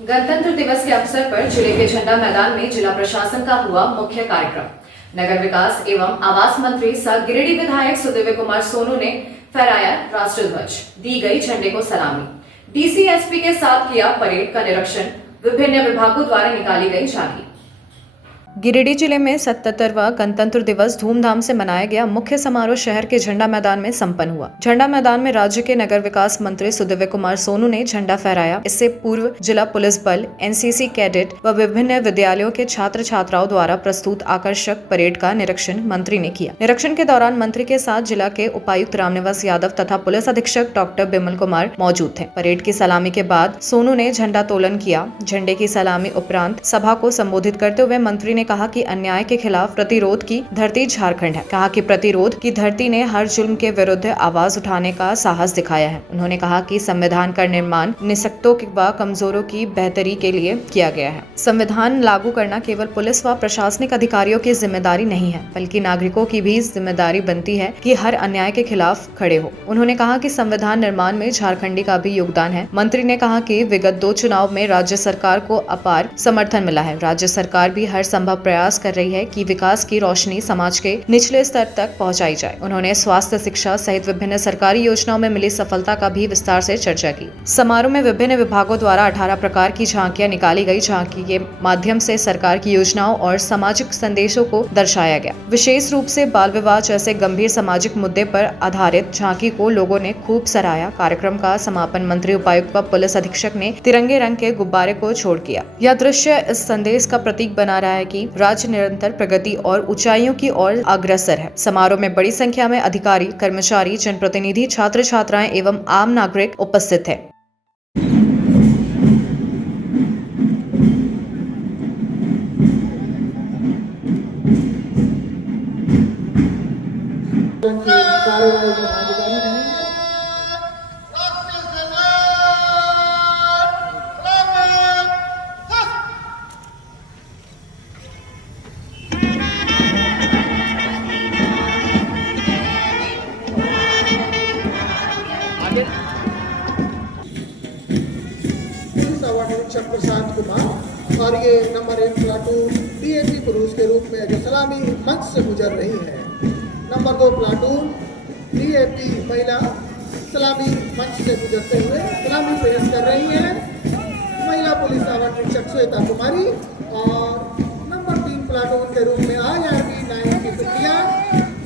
गणतंत्र दिवस के अवसर पर जिले के झंडा मैदान में जिला प्रशासन का हुआ मुख्य कार्यक्रम। नगर विकास एवं आवास मंत्री सह गिरिडीह विधायक सुदिव्य कुमार सोनू ने फहराया राष्ट्रध्वज, दी गई झंडे को सलामी। डीसी एसपी के साथ किया परेड का निरीक्षण, विभिन्न विभागों द्वारा निकाली गई झांकी। गिरिडीह जिले में 77वां गणतंत्र दिवस धूमधाम से मनाया गया। मुख्य समारोह शहर के झंडा मैदान में संपन्न हुआ। झंडा मैदान में राज्य के नगर विकास मंत्री सुदिव्य कुमार सोनू ने झंडा फहराया। इससे पूर्व जिला पुलिस बल, एनसीसी कैडेट व विभिन्न विद्यालयों के छात्र छात्राओं द्वारा प्रस्तुत आकर्षक परेड का निरीक्षण मंत्री ने किया। निरीक्षण के दौरान मंत्री के साथ जिला के उपायुक्त रामनिवास यादव तथा पुलिस अधीक्षक डॉक्टर बिमल कुमार मौजूद थे। परेड की सलामी के बाद सोनू ने झंडा तोलन किया। झंडे की सलामी उपरांत सभा को संबोधित करते हुए मंत्री ने कहा कि अन्याय के खिलाफ प्रतिरोध की धरती झारखंड है। कहा कि प्रतिरोध की धरती ने हर जुल्म के विरुद्ध आवाज उठाने का साहस दिखाया है। उन्होंने कहा कि संविधान का निर्माण निःशक्तों व कमजोरों की बेहतरी के लिए किया गया है। संविधान लागू करना केवल पुलिस व प्रशासनिक अधिकारियों की जिम्मेदारी नहीं है, बल्कि नागरिकों की भी जिम्मेदारी बनती है कि हर अन्याय के खिलाफ खड़े हो। उन्होंने कहा कि संविधान निर्माण में झारखंडी का भी योगदान है। मंत्री ने कहा कि विगत 2 चुनाव में राज्य सरकार को अपार समर्थन मिला है। राज्य सरकार भी हर संभव प्रयास कर रही है कि विकास की रोशनी समाज के निचले स्तर तक पहुंचाई जाए। उन्होंने स्वास्थ्य, शिक्षा सहित विभिन्न सरकारी योजनाओं में मिली सफलता का भी विस्तार से चर्चा की। समारोह में विभिन्न विभागों द्वारा 18 प्रकार की झांकियां निकाली गई। झांकी के माध्यम से सरकार की योजनाओं और सामाजिक संदेशों को दर्शाया गया। विशेष रूप से बाल विवाह जैसे गंभीर सामाजिक मुद्दे पर आधारित झांकी को लोगों ने खूब सराहा। कार्यक्रम का समापन मंत्री, उपायुक्त व पुलिस अधीक्षक ने तिरंगे रंग के गुब्बारे को छोड़ किया। यह दृश्य इस संदेश का प्रतीक बना रहा है कि राज्य निरंतर प्रगति और ऊंचाइयों की ओर अग्रसर है। समारोह में बड़ी संख्या में अधिकारी, कर्मचारी, जनप्रतिनिधि, छात्र छात्राएं एवं आम नागरिक उपस्थित थे। प्रशांत कुमार और ये नंबर 1 प्लाटून डीएपी पुरुष के रूप में जो सलामी मंच से गुजर रही है। नंबर 2 प्लाटून डीएपी महिला सलामी मंच से गुजरते हुए सलामी पेश कर रही है महिला पुलिस अधीक्षक श्वेता कुमारी। और नंबर 3 प्लाटून के रूप में IRB 9 की टुकड़ियां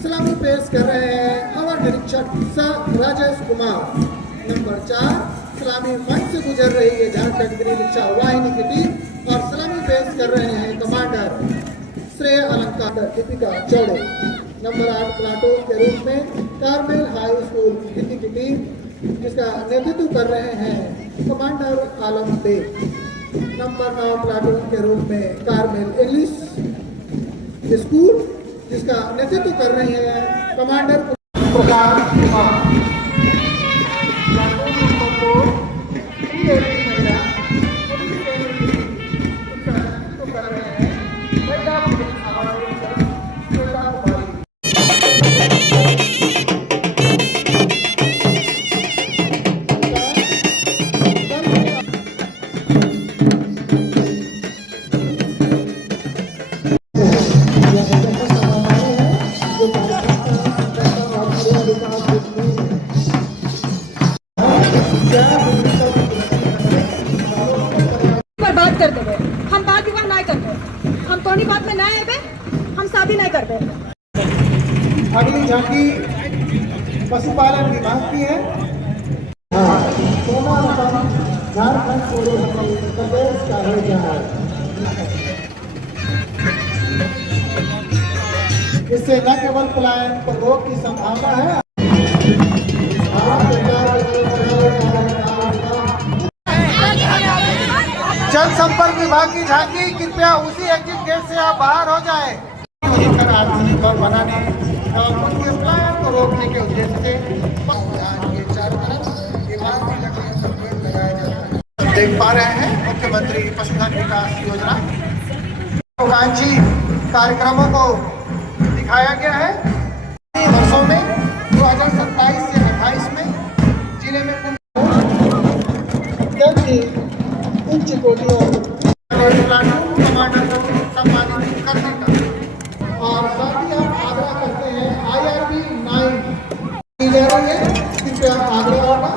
सलामी पेश कर रहे हैं अवर निरीक्षक सर राजेश कुमार। नंबर 4 सलामी मंच से गुजर रही है झारखंड गृह रक्षा वाहिनी की टीम और सलामी पेश कर रहे हैं कमांडर श्रेय अलंकार दीपिका चौड़े। नंबर 8 प्लाटून के रूप में कार्मेल हाई स्कूल हिंदी की टीम जिसका नेतृत्व कर रहे हैं कमांडर आलम बेग। नंबर 9 प्लाटून के रूप में कार्मेल इंग्लिश स्कूल जिसका नेतृत्व कर रहे हैं कमांडर प्रकाश कुमार। बात करते हुए हम बात विवाह नहीं करते, हम कौनी बात में नहीं आए, हम शादी नहीं करते। अगली झांकी पशुपालन विभाग की है। झारखंड प्रदेश का है जहाँ इससे न केवल पलायन पर रोक की संभावना है। जनसंपर्क विभाग की झांकी, कृपया उसी एग्जिट गेट से आप बाहर हो जाए। आत्मनिर्भर बनाने और उनके पलायन को रोकने के उद्देश्य से देख पा रहे हैं मुख्यमंत्री पशुधन विकास योजना महत्वाकांक्षी कार्यक्रमों को दिखाया गया है। वर्षों में 2027 से 28 में जिले में अमित चिकोटी और प्लाटून कमांडर को सम्मानित करने का। और साथ ही हम आग्रह करते हैं IRB 9 की जा रही है, कृपया आग्रह होगा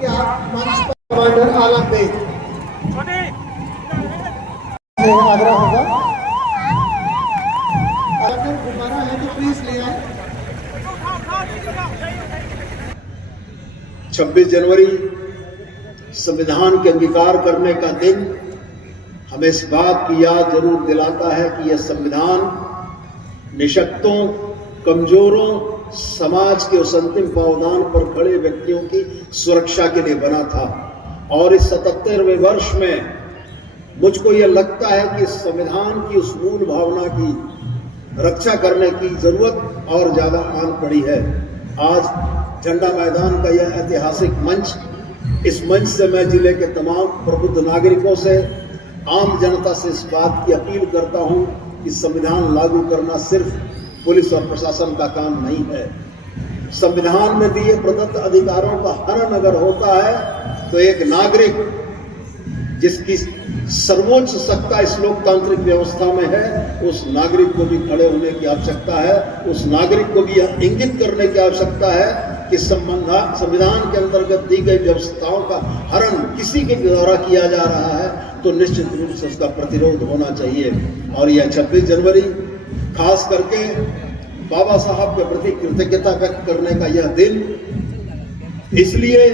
कि आप मंच पर कमांडर आलमबेग आग्रह होगा। अगर गुब्बारा है तो प्लीज ले आए। 26 जनवरी संविधान के अंगीकार करने का दिन हमें इस बात की याद जरूर दिलाता है कि यह संविधान निशक्तों, कमजोरों, समाज के उस अंतिम पावदान पर खड़े व्यक्तियों की सुरक्षा के लिए बना था। और इस 77वें वर्ष में मुझको यह लगता है कि संविधान की उस मूल भावना की रक्षा करने की जरूरत और ज्यादा आन पड़ी है। आज झंडा मैदान का यह ऐतिहासिक मंच, इस मंच से मैं जिले के तमाम प्रबुद्ध नागरिकों से, आम जनता से इस बात की अपील करता हूं कि संविधान लागू करना सिर्फ पुलिस और प्रशासन का काम नहीं है। संविधान में दिए प्रदत्त अधिकारों का हनन अगर होता है तो एक नागरिक जिसकी सर्वोच्च सत्ता इस लोकतांत्रिक व्यवस्था में है, उस नागरिक को भी खड़े होने की आवश्यकता है। उस नागरिक को भी यह इंगित करने की आवश्यकता है कि संविधान के अंतर्गत दी गई व्यवस्थाओं का हनन किसी के द्वारा किया जा रहा है तो निश्चित रूप से उसका प्रतिरोध होना चाहिए। और यह 26 जनवरी खास करके बाबा साहब के प्रति कृतज्ञता व्यक्त करने का यह दिन इसलिए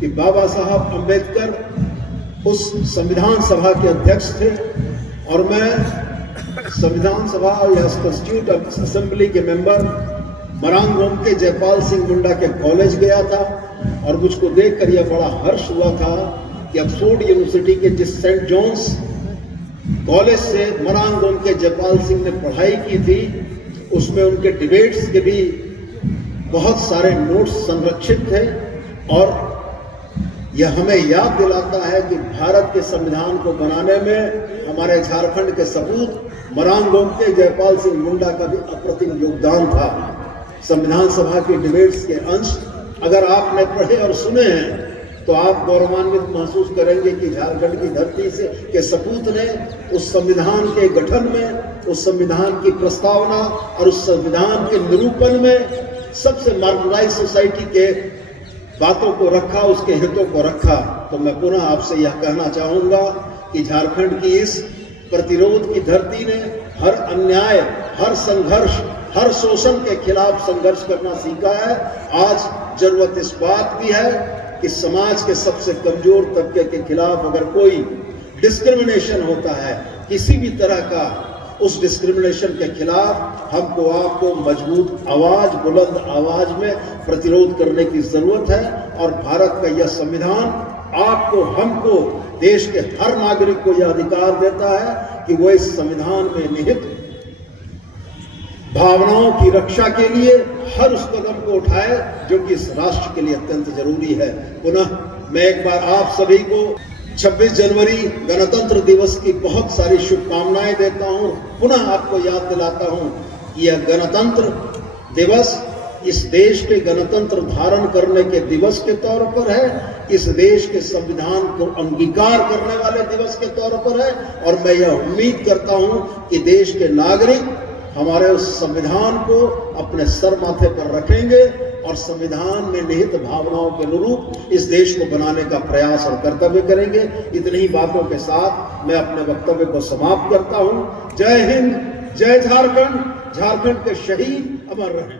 कि बाबा साहब अम्बेडकर उस संविधान सभा के अध्यक्ष थे और मैं संविधान सभा या कॉन्स्टिट्यूट असेंबली के मेंबर मरांगोम के जयपाल सिंह मुंडा के कॉलेज गया था और मुझको देखकर यह बड़ा हर्ष हुआ था कि ऑक्सफोर्ड यूनिवर्सिटी के जिस सेंट जॉन्स कॉलेज से मरांगोम के जयपाल सिंह ने पढ़ाई की थी उसमें उनके डिबेट्स के भी बहुत सारे नोट्स संरक्षित थे। और यह हमें याद दिलाता है कि भारत के संविधान को बनाने में हमारे झारखंड के सपूत मरांगोम के जयपाल सिंह मुंडा का भी अप्रतिम योगदान था। संविधान सभा के डिबेट्स के अंश अगर आपने पढ़े और सुने हैं तो आप गौरवान्वित महसूस करेंगे कि झारखंड की धरती से के सपूत ने उस संविधान के गठन में, उस संविधान की प्रस्तावना और उस संविधान के निरूपण में सबसे मार्जिनलाइज्ड सोसाइटी के बातों को रखा, उसके हितों को रखा। तो मैं पुनः आपसे यह कहना चाहूंगा कि झारखंड की इस प्रतिरोध की धरती ने हर अन्याय, हर संघर्ष, हर शोषण के खिलाफ संघर्ष करना सीखा है। आज जरूरत इस बात की है कि समाज के सबसे कमजोर तबके के खिलाफ अगर कोई डिस्क्रिमिनेशन होता है किसी भी तरह का, उस डिस्क्रिमिनेशन के खिलाफ हमको आपको मजबूत आवाज, बुलंद आवाज में प्रतिरोध करने की जरूरत है। और भारत का यह संविधान आपको, हमको, देश के हर नागरिक को यह अधिकार देता है कि वो इस संविधान में निहित भावनाओं की रक्षा के लिए हर उस कदम को उठाए जो कि इस राष्ट्र के लिए अत्यंत जरूरी है। पुनः मैं एक बार आप सभी को 26 जनवरी गणतंत्र दिवस की बहुत सारी शुभकामनाएं देता हूं। पुनः आपको याद दिलाता हूं कि यह गणतंत्र दिवस इस देश के गणतंत्र धारण करने के दिवस के तौर पर है, इस देश के संविधान को अंगीकार करने वाले दिवस के तौर पर है। और मैं यह उम्मीद करता हूं कि देश के नागरिक हमारे उस संविधान को अपने सर माथे पर रखेंगे और संविधान में निहित भावनाओं के अनुरूप इस देश को बनाने का प्रयास और कर्तव्य करेंगे। इतनी ही बातों के साथ मैं अपने वक्तव्य को समाप्त करता हूं। जय हिंद, जय झारखंड। झारखंड के शहीद अमर रहें।